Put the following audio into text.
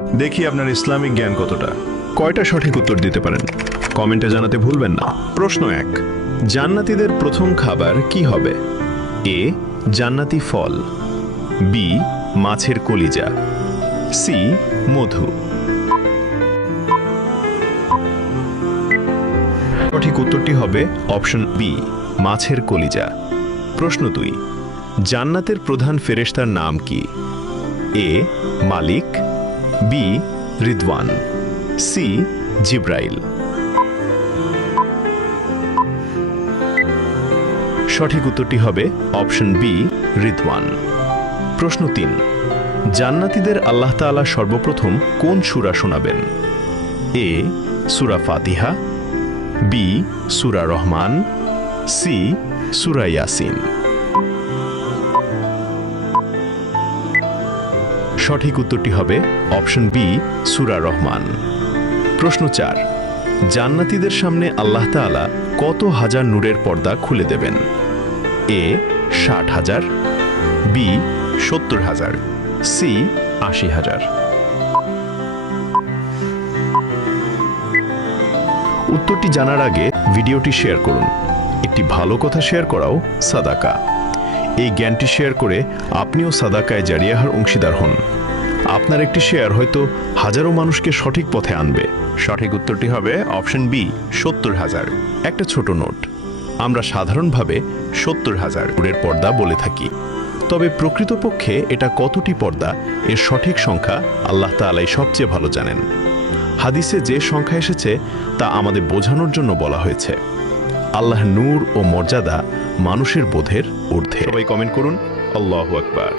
দেখি আপনার ইসলামিক জ্ঞান কতটা। কয়টা সঠিক উত্তর দিতে পারেন কমেন্টে জানাতে ভুলবেন না। প্রশ্ন 1, জান্নাতীদের প্রথম খাবার কি হবে? এ জান্নাতি ফল, বি মাছের কলিজা, সি মধু। সঠিক উত্তরটি হবে অপশন বি মাছের কলিজা। প্রশ্ন 2, জান্নাতের প্রধান ফেরেশতার নাম কি? এ মালিক, বি রিদওয়ান, সি জিব্রাইল। সঠিক উত্তরটি হবে অপশন বি রিদওয়ান। প্রশ্ন 3, জান্নাতীদের আল্লাহ তাআলা সর্বপ্রথম কোন সূরা শোনাবেন? এ সূরা ফাতিহা, বি সূরা রহমান, সি সূরা ইয়াসিন। সঠিক উত্তরটি হবে অপশন বি সূরা রহমান। প্রশ্ন 4, জান্নাতীদের সামনে আল্লাহ তাআলা কত হাজার নূরের পর্দা খুলে দেবেন? এ 60,000, বি 70,000, সি 80,000। উত্তরটি জানার আগে ভিডিওটি শেয়ার করুন। একটি ভালো কথা শেয়ার করাও সাদাকা। এই জ্ঞানটি শেয়ার করে আপনিও সাদাকায়ে জারিয়াহার অংশীদার হন। আপনার একটি শেয়ার হয়তো হাজারো মানুষকে সঠিক পথে আনবে। সঠিক উত্তরটি হবে অপশন বি 70,000। একটা ছোট নোট, আমরা সাধারণভাবে 70,000 নূরের পর্দা বলে থাকি, তবে প্রকৃতপক্ষে এটা কতটি পর্দা এর সঠিক সংখ্যা আল্লাহ তাআলাই সবচেয়ে ভালো জানেন। হাদিসে যে সংখ্যা এসেছে তা আমাদের বোঝানোর জন্য বলা হয়েছে। আল্লাহ নূর ও মর্যাদা মানুষের বোধের ঊর্ধ্বে। সবাই কমেন্ট করুন আল্লাহু আকবার।